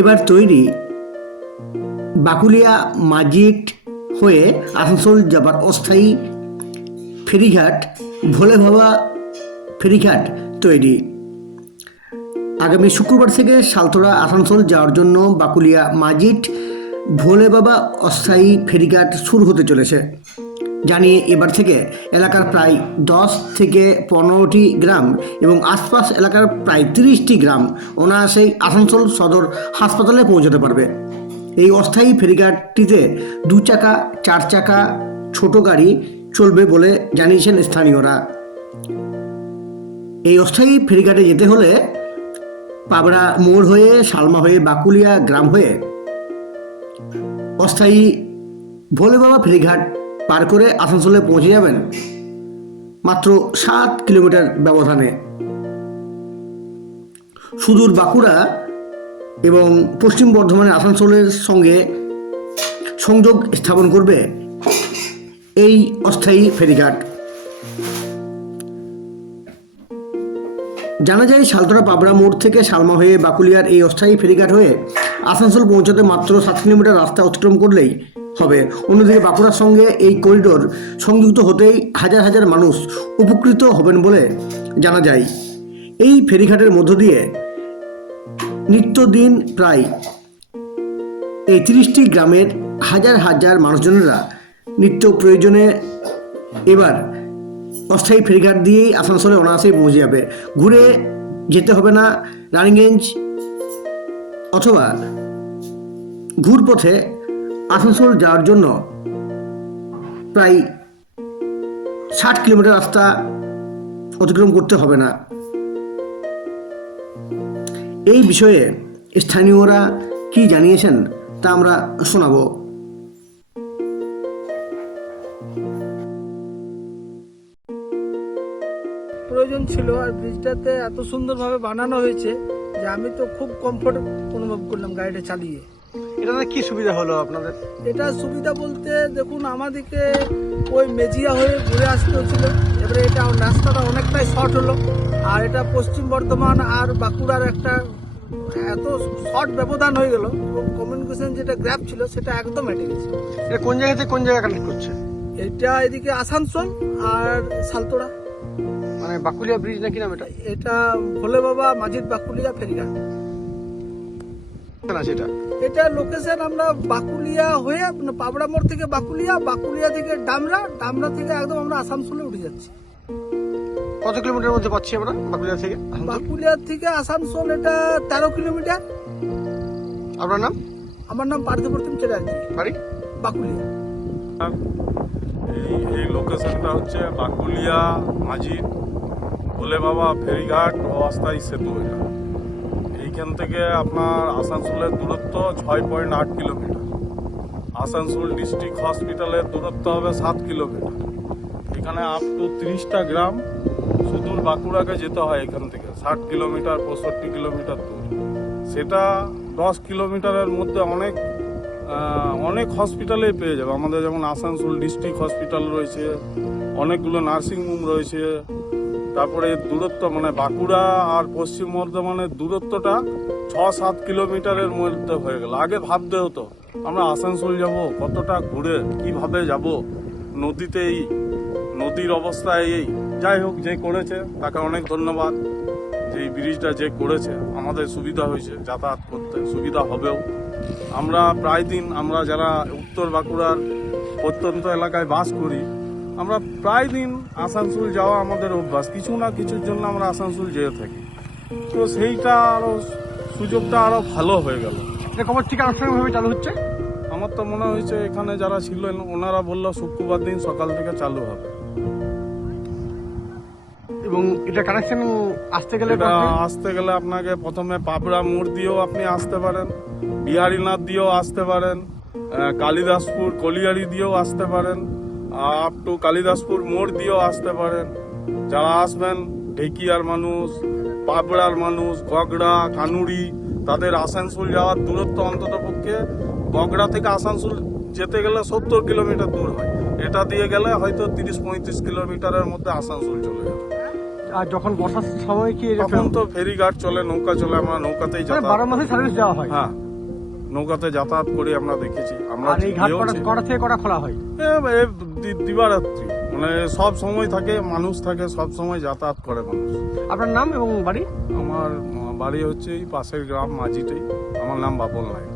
এবার তৈরি বাকুলিয়া মাজিট হয়ে আসানসোল যাবার অস্থায়ী ফেরিঘাট ভোলে বাবা ফেরিঘাট তৈরি। আগামী শুক্রবার থেকে সালতোড়া আসানসোল যাওয়ার জন্য বাকুলিয়া মাজিট ভোলে বাবা অস্থায়ী ফেরিঘাট শুরু হতে চলেছে। জানিয়ে এবার থেকে এলাকার প্রায় 10 থেকে 15টি গ্রাম এবং আশপাশ এলাকার প্রায় 30টি গ্রাম অনায়াসেই আসানসোল সদর হাসপাতালে পৌঁছাতে পারবে। এই অস্থায়ী ফেরিঘাটটিতে 2 চাকা 4 চাকা ছোট গাড়ি চলবে বলে জানিয়েছেন স্থানীয়রা। এই অস্থায়ী ফেরিঘাটে যেতে হলে পাবড়া মোড় হয়ে সালমা হয়ে বাকুলিয়া গ্রাম হয়ে অস্থায়ী ভোলে বাবা ফেরিঘাট পার করে আসানসোলে পৌঁছে যাবেন মাত্র 7 কিলোমিটার ব্যবধানে। সুদূর বাঁকুড়া এবং পশ্চিম বর্ধমানের আসানসোলের সঙ্গে সংযোগ স্থাপন করবে এই অস্থায়ী ফেরিঘাট। জানা যায় সালতোড়া পাবড়া মোড় থেকে সালমা হয়ে বাকুলিয়ার এই অস্থায়ী ফেরিঘাট হয়ে আসানসোল পৌঁছাতে মাত্র 7 কিলোমিটার রাস্তা অতিক্রম করলেই হবে। অন্যদিকে বাঁকুড়ার সঙ্গে এই করিডোর সংযুক্ত হতেই হাজার হাজার মানুষ উপকৃত হবেন বলে জানা যায়। এই ফেরিঘাটের মধ্য দিয়ে নিত্যদিন প্রায় এই 30টি গ্রামের হাজার হাজার মানুষজনেরা নিত্য প্রয়োজনে এবার অস্থায়ী ফেরিঘাট দিয়েই আসানসোলে অনায়াসেই পৌঁছে যাবে। ঘুরে যেতে হবে না রানিগঞ্জ অথবা ঘুরপথে আসানসোল যাওয়ার জন্য প্রায় 60 কিলোমিটার রাস্তা অতিক্রম করতে হবে না। এই বিষয়ে স্থানীয়রা কি জানিয়েছেন তা আমরা শোনাবো। প্রয়োজন ছিল, আর ব্রিজটাতে এত সুন্দরভাবে বানানো হয়েছে যে আমি তো খুব কমফোর্ট অনুভব করলাম গাড়িটা চালিয়ে। এটাতে কি সুবিধা হলো আপনাদের? এটা সুবিধা বলতে দেখুন, আমাদেরকে ওই মেজিয়া হয়ে ঘুরে আসতে হচ্ছিল, এবারে এটা রাস্তাটা অনেকটাই শর্ট হলো। আর এটা পশ্চিম বর্ধমান আর বাঁকুড়ার একটা এত শর্ট ব্যবধান হয়ে গেল এবং কমিউনিকেশন যেটা গ্যাপ ছিল সেটা একদম হেঁটে গেছে। এটা কোন জায়গা থেকে কোন জায়গা কানেক্ট করছে? এটা এদিকে আসানসোল আর সালতোড়া, মানে বাকুলিয়া ব্রিজ নাকি নাম এটা? এটা ভোলে বাবা মাজিদ বাকুলিয়া ফেরিঘাট। সেটা এটা লোকেশন আমরা বাকুলিয়া হয়ে পাবড়া মোড় থেকে বাকুলিয়া থেকে ডামরা থেকে একদম আমরা আসানসোলে উঠে যাচ্ছি। কত কিলোমিটার মধ্যে পাচ্ছি আমরা বাকুলিয়া থেকে? বাকুলিয়া থেকে আসানসোল এটা 13 কিলোমিটার। আপনার নাম? আমার নাম পার্থপ্রতিম চ্যাটার্জি, বাড়ি বাকুলিয়া। এই লোকেশনটা হচ্ছে বাকুলিয়া মাজিদ ভোলে বাবা ফেরিঘাট ও অস্থায়ী সেতু। এইখান থেকে আপনার আসানসোলের দূরত্ব 6.8 কিলোমিটার। আসানসোল ডিস্ট্রিক্ট হসপিটালের দূরত্ব হবে 7 কিলোমিটার। এখানে আপ টু 30টা গ্রাম সুদূর বাঁকুড়াকে যেতে হয় এখান থেকে 60 কিলোমিটার 65 কিলোমিটার দূর। সেটা 10 কিলোমিটারের মধ্যে অনেক হসপিটালেই পেয়ে যাবে। আমাদের যেমন আসানসোল ডিস্ট্রিক্ট হসপিটাল রয়েছে, অনেকগুলো নার্সিংহোম রয়েছে। তারপরে দূরত্ব মানে বাঁকুড়া আর পশ্চিম বর্ধমানের দূরত্বটা 6-7 কিলোমিটারের মধ্যে হয়ে গেল। আগে ভাবতে হতো আমরা আসানসোল যাব, কতটা ঘুরে কিভাবে যাব, নদীর অবস্থায় এই। যাই হোক, যে করেছে তাকে অনেক ধন্যবাদ। যে এই ব্রিজটা যে করেছে আমাদের সুবিধা হয়েছে, যাতায়াত করতে সুবিধা হবেও। আমরা যারা উত্তর বাঁকুড়ার প্রত্যন্ত এলাকায় বাস করি, আমরা প্রায় দিন আসানসোল যাওয়া আমাদের অভ্যাস। কিছু না কিছুর জন্য আমরা আসানসোল যেয়ে থাকি। তো সেইটা সুযোগটা আরও ভালো হয়ে গেল। এটা কবে থেকে আনুষ্ঠানিকভাবে চালু হচ্ছে? আমার তো মনে হয়েছে এখানে যারা ছিলেন ওনারা বললো শুক্রবার দিন সকাল থেকে চালু হবে। এবং এটা কানেকশন আসতে গেলে আপনাকে প্রথমে পাবড়া মোড় দিয়েও আপনি আসতে পারেন, বিহারীনাথ দিয়েও আসতে পারেন, কালিদাসপুর কলিয়ারি দিয়েও আসতে পারেন, আপ টু কালিদাসপুর মোড় দিয়েও আসতে পারেন। যারা আসবেন ঢেকিয়ার মানুষ, পাবড়ার মানুষ, গগড়া, কানুড়ি, তাদের আসানসোল যাওয়ার দূরত্ব অন্তত পক্ষে গগড়া থেকে আসানসোল যেতে গেলে 70 কিলোমিটার দূর হয়। এটা দিয়ে গেলে হয়তো 30-35 কিলোমিটারের মধ্যে আসানসোল চলে যাবে। আর যখন বর্ষার সময় কি তখন তো ফেরিঘাট চলে, নৌকা চলে, আমরা নৌকাতেই যাই। 12 মাসে সার্ভিস দেওয়া হয়? হ্যাঁ। নৌকাতে যাতায়াত করি, আমরা দেখেছি। আমরা আর এই ঘাট গিয়েওছি। কটা থেকে কটা খোলা হয়? দিবারাত্রি, মানে সব সময় থাকে, মানুষ থাকে, সব সময় যাতায়াত করে মানুষ। আপনার নাম এবং বাড়ি? আমার বাড়ি হচ্ছে এই পাশের গ্রাম মাঝিটাই। আমার নাম বাবল নায়ক।